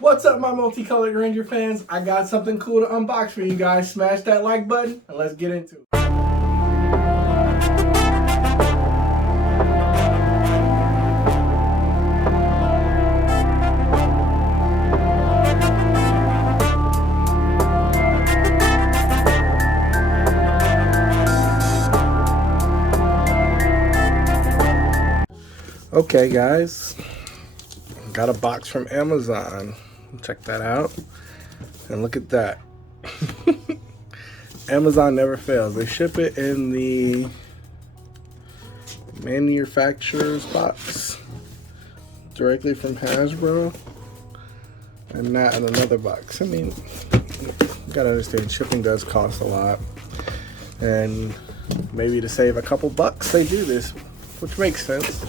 What's up, my multicolored Ranger fans? I got something cool to unbox for you guys. Smash that like button and let's get into it. Okay guys, got a box from Amazon. Check that out. And look at that. Amazon never fails. They ship it in the manufacturer's box directly from Hasbro and not in another box. I mean, you gotta understand, shipping does cost a lot, and maybe to save a couple bucks they do this, which makes sense.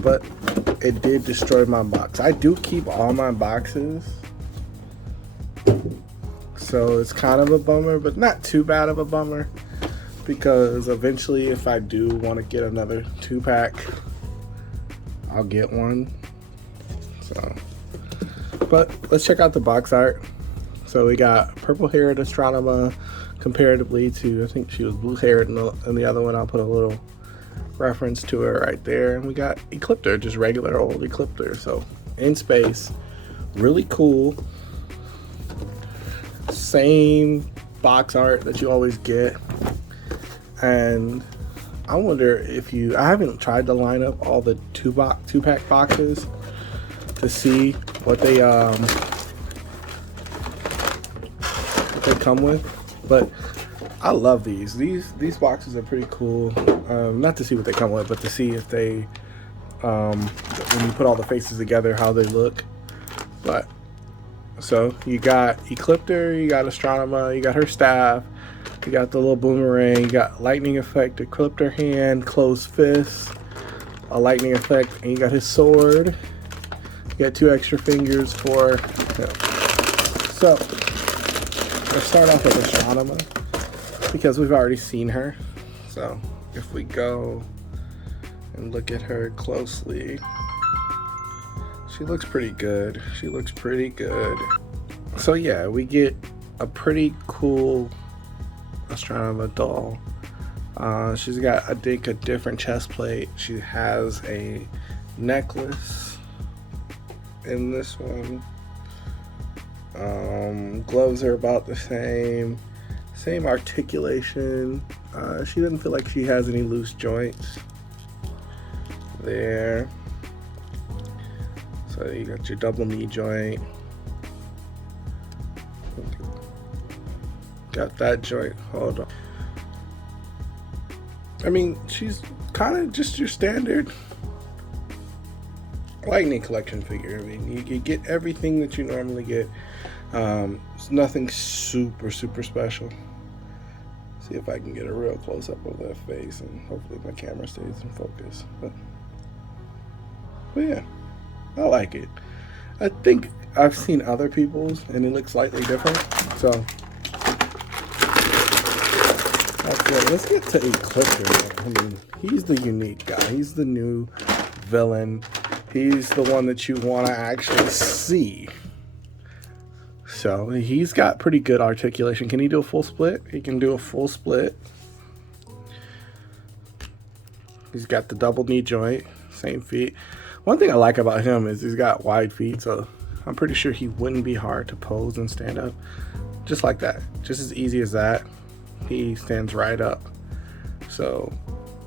But it did destroy my box. I do keep all my boxes, so it's kind of a bummer, but not too bad of a bummer, because eventually if I do want to get another 2-pack, I'll get one. So, but let's check out the box art. So we got purple-haired Astronema comparatively to, I think she was blue-haired in the other one. I'll put a little reference to her right there. And we got Ecliptor, just regular old Ecliptor. So in space, really cool. Same box art that you always get. And I wonder if I haven't tried to line up all the 2-pack boxes to see what they come with, but I love these. These boxes are pretty cool. Not to see what they come with, but to see if they, when you put all the faces together, how they look. But so you got Ecliptor, you got Astronema, you got her staff, you got the little boomerang, you got lightning effect, Ecliptor hand, closed fist, a lightning effect, and you got his sword. You got 2 extra fingers for. So let's start off with Astronema, because we've already seen her. So if we go and look at her closely, she looks pretty good. She looks pretty good. So yeah, we get a pretty cool Astronema doll. She's got, I think, a different chest plate. She has a necklace in this one. Gloves are about the same articulation. She doesn't feel like she has any loose joints there. So you got your double knee joint, got that joint. Hold on. I mean, she's kind of just your standard Lightning collection figure. I mean, you get everything that you normally get. It's nothing super special. See if I can get a real close up of that face, and hopefully my camera stays in focus. But yeah, I like it. I think I've seen other people's and it looks slightly different. So that's good. Let's get to Ecliptor. I mean, he's the unique guy. He's the new villain. He's the one that you want to actually see. So he's got pretty good articulation. Can he do a full split? He can do a full split. He's got the double knee joint, same feet. One thing I like about him is he's got wide feet, so I'm pretty sure he wouldn't be hard to pose and stand up. Just like that. Just as easy as that. He stands right up. So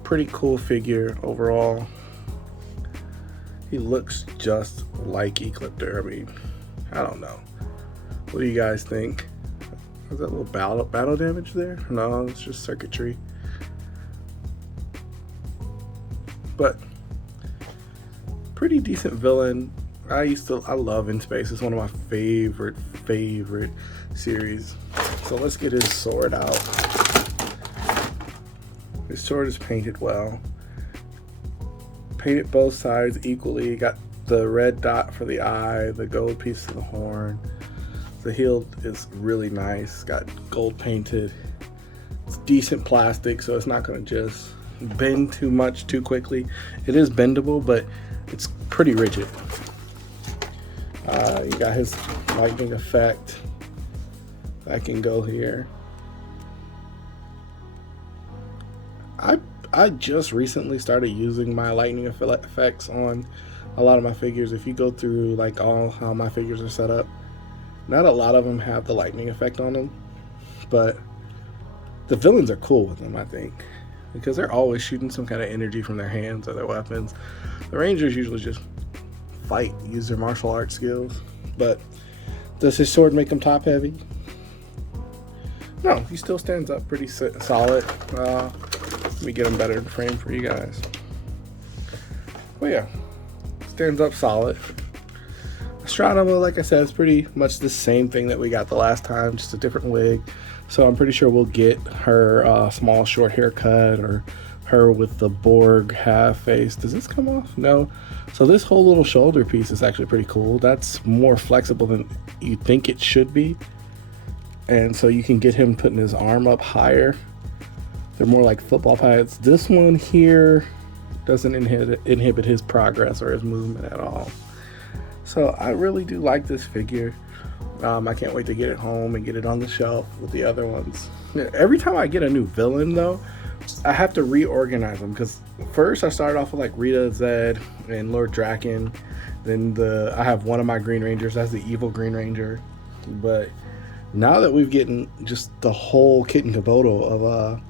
pretty cool figure overall. He looks just like Ecliptor. I mean, I don't know. What do you guys think? Is that a little battle damage there? No, it's just circuitry. But pretty decent villain. I love In Space. It's one of my favorite series. So let's get his sword out. His sword is painted well. Painted both sides equally. Got the red dot for the eye, the gold piece of the horn. The heel is really nice. Got gold painted. It's decent plastic, so it's not going to just bend too much too quickly. It is bendable, but it's pretty rigid. You got his lightning effect. I can go here. I just recently started using my lightning effects on a lot of my figures. If you go through like all how my figures are set up, not a lot of them have the lightning effect on them, but the villains are cool with them, I think, because they're always shooting some kind of energy from their hands or their weapons. The Rangers usually just fight, use their martial arts skills. But does his sword make him top heavy? No, he still stands up pretty solid. Let me get him better in frame for you guys. But yeah, stands up solid. Astronema, like I said, is pretty much the same thing that we got the last time, just a different wig. So I'm pretty sure we'll get her small short haircut, or her with the Borg half face. Does this come off? No. So this whole little shoulder piece is actually pretty cool. That's more flexible than you think it should be. And so you can get him putting his arm up higher. They're more like football pads. This one here doesn't inhibit his progress or his movement at all. So I really do like this figure. I can't wait to get it home and get it on the shelf with the other ones. Every time I get a new villain though, I have to reorganize them, because first I started off with like Rita, Zed, and Lord Draken. Then I have one of my Green Rangers, that's the evil Green Ranger. But now that we've gotten just the whole kit and caboodle of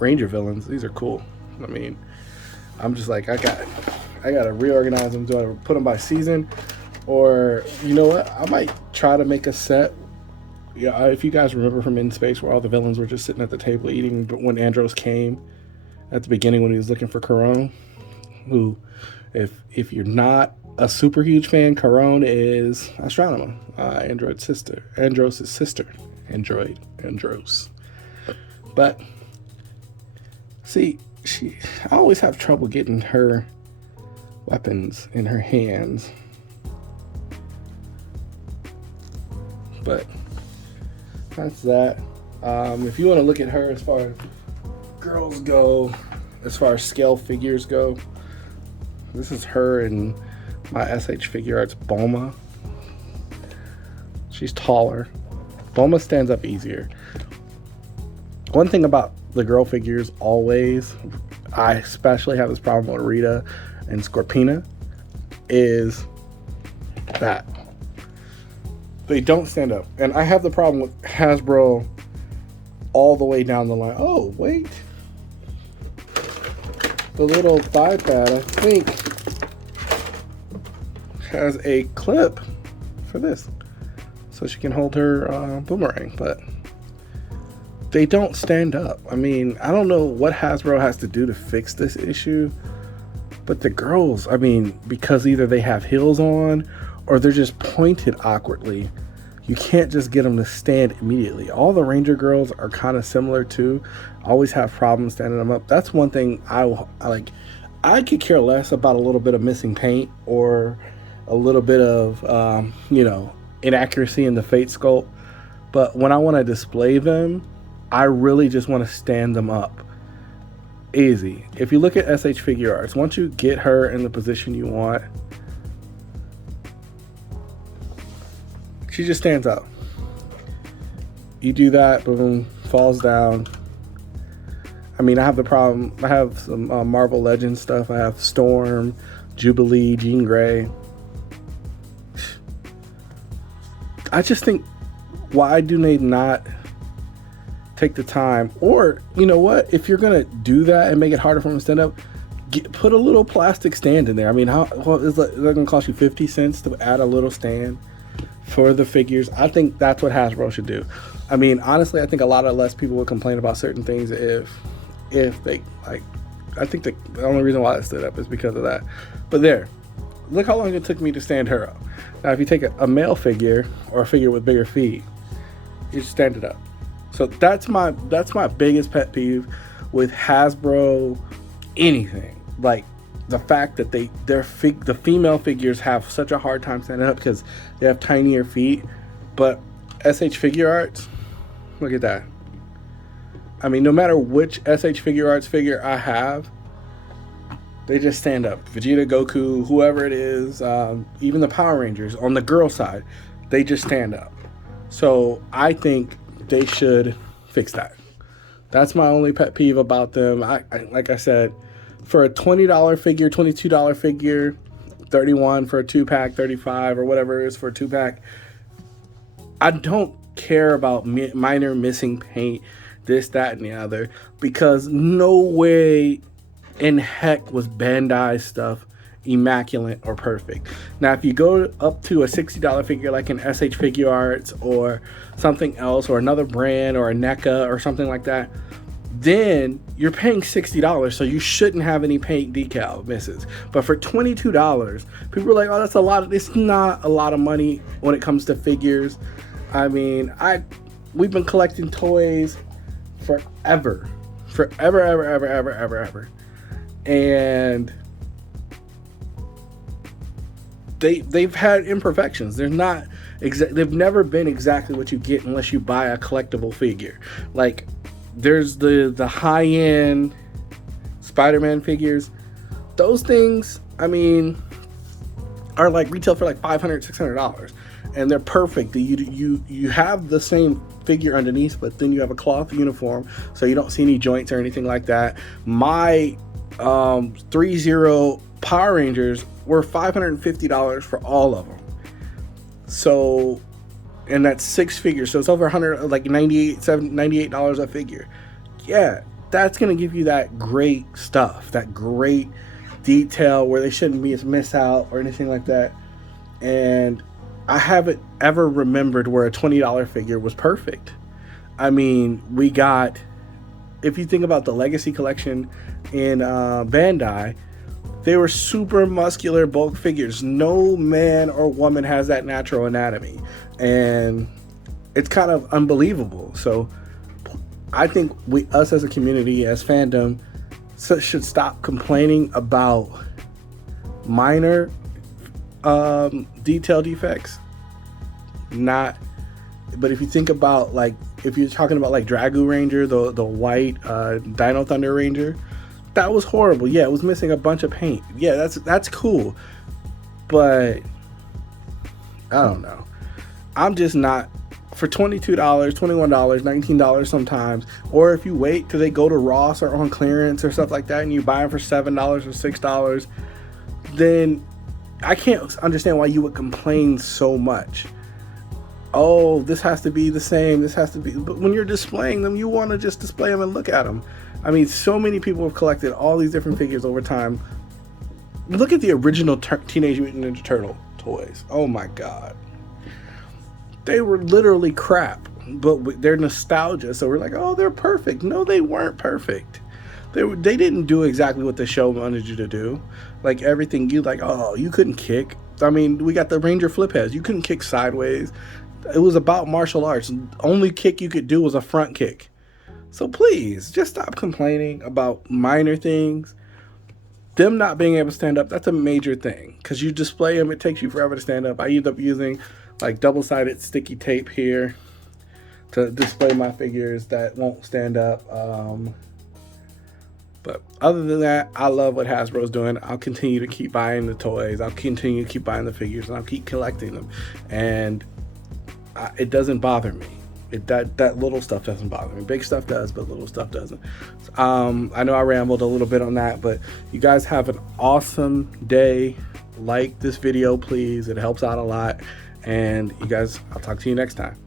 Ranger villains, these are cool. I mean, I'm just like, I gotta reorganize them. Do I put them by season? Or, you know what, I might try to make a set. Yeah, if you guys remember from In Space, where all the villains were just sitting at the table eating, but when Andros came at the beginning when he was looking for Karone, who, if you're not a super huge fan, Karone is Astronema, Andros' sister. Andros. But see, I always have trouble getting her weapons in her hands. But that's that. If you want to look at her as far as girls go, as far as scale figures go, this is her and my SH Figure Arts Bulma. She's taller. Bulma stands up easier. One thing about the girl figures always, I especially have this problem with Rita and Scorpina, is that they don't stand up. And I have the problem with Hasbro all the way down the line. Oh, wait. The little thigh pad, I think, has a clip for this, so she can hold her boomerang, but they don't stand up. I mean, I don't know what Hasbro has to do to fix this issue, but the girls, I mean, because either they have heels on or they're just pointed awkwardly, you can't just get them to stand immediately. All the Ranger girls are kind of similar too. Always have problems standing them up. That's one thing I like. I could care less about a little bit of missing paint or a little bit of inaccuracy in the Fate sculpt, but when I want to display them, I really just want to stand them up easy. If you look at SH Figure Arts, once you get her in the position you want, she just stands up. You do that, boom, falls down. I mean, I have the problem. I have some Marvel Legends stuff. I have Storm, Jubilee, Jean Grey. I just think, why do they not take the time? Or, you know what? If you're going to do that and make it harder for them to stand up, put a little plastic stand in there. I mean, is that going to cost you 50 cents to add a little stand for the figures? I think that's what Hasbro should do. I mean, honestly, I think a lot of less people would complain about certain things if they, like, I think the only reason why I stood up is because of that. But there, look how long it took me to stand her up. Now, if you take a male figure or a figure with bigger feet, you just stand it up. So that's my biggest pet peeve with Hasbro anything. Like, the fact that the female figures have such a hard time standing up because they have tinier feet, but SH Figure Arts, look at that. I mean, no matter which SH Figure Arts figure I have, They just stand up. Vegeta, Goku, whoever it is, even the Power Rangers on the girl side, they just stand up. So I think they should fix that. That's my only pet peeve about them. I like I said, for a $20 figure, $22 figure, $31 for a 2-pack, $35 or whatever it is for a 2-pack, I don't care about minor missing paint, this, that, and the other, because no way in heck was Bandai stuff immaculate or perfect. Now, if you go up to a $60 figure like an SH Figure Arts or something else, or another brand, or a NECA or something like that, then you're paying $60, so you shouldn't have any paint decal misses. But for $22, people are like, oh, that's a lot. It's not a lot of money when it comes to figures. I mean, we've been collecting toys forever, ever. And they've had imperfections. They've never been exactly what you get unless you buy a collectible figure. Like, there's the high-end Spider-Man figures. Those things, I mean, are like retail for like $500, $600, and they're perfect. You have the same figure underneath, but then you have a cloth uniform, so you don't see any joints or anything like that. My FigZero Power Rangers were $550 for all of them. So, and that's 6 figures, so it's over 100, like $98 a figure. Yeah, that's gonna give you that great stuff, that great detail where they shouldn't be missed out or anything like that. And I haven't ever remembered where a $20 figure was perfect. I mean, we got, if you think about the Legacy collection in Bandai, they were super muscular bulk figures. No man or woman has that natural anatomy, and it's kind of unbelievable. So I think us as a community, as fandom, should stop complaining about minor detail defects. But if you think about, like, if you're talking about like Dragu Ranger, the white Dino Thunder Ranger, that was horrible. Yeah, it was missing a bunch of paint. Yeah, that's cool. But I don't know. I'm just not, for $22, $21, $19 sometimes, or if you wait till they go to Ross or on clearance or stuff like that and you buy them for $7 or $6, then I can't understand why you would complain so much. Oh, this has to be the same, this has to be, but when you're displaying them, you want to just display them and look at them. I mean, so many people have collected all these different figures over time. Look at the original Teenage Mutant Ninja Turtle toys. Oh my god. They were literally crap, but they're nostalgia, so we're like, oh, they're perfect. No, they weren't perfect. They didn't do exactly what the show wanted you to do. Like, everything, you like, oh, you couldn't kick. I mean, we got the Ranger flip heads. You couldn't kick sideways. It was about martial arts. Only kick you could do was a front kick. So please, just stop complaining about minor things. Them not being able to stand up, that's a major thing. Because you display them, it takes you forever to stand up. I end up using like double-sided sticky tape here to display my figures that won't stand up. But other than that, I love what Hasbro's doing. I'll continue to keep buying the toys. I'll continue to keep buying the figures, and I'll keep collecting them. And it doesn't bother me. That little stuff doesn't bother me. Big stuff does, but little stuff doesn't. I know I rambled a little bit on that, but you guys have an awesome day. Like this video, please. It helps out a lot. And you guys, I'll talk to you next time.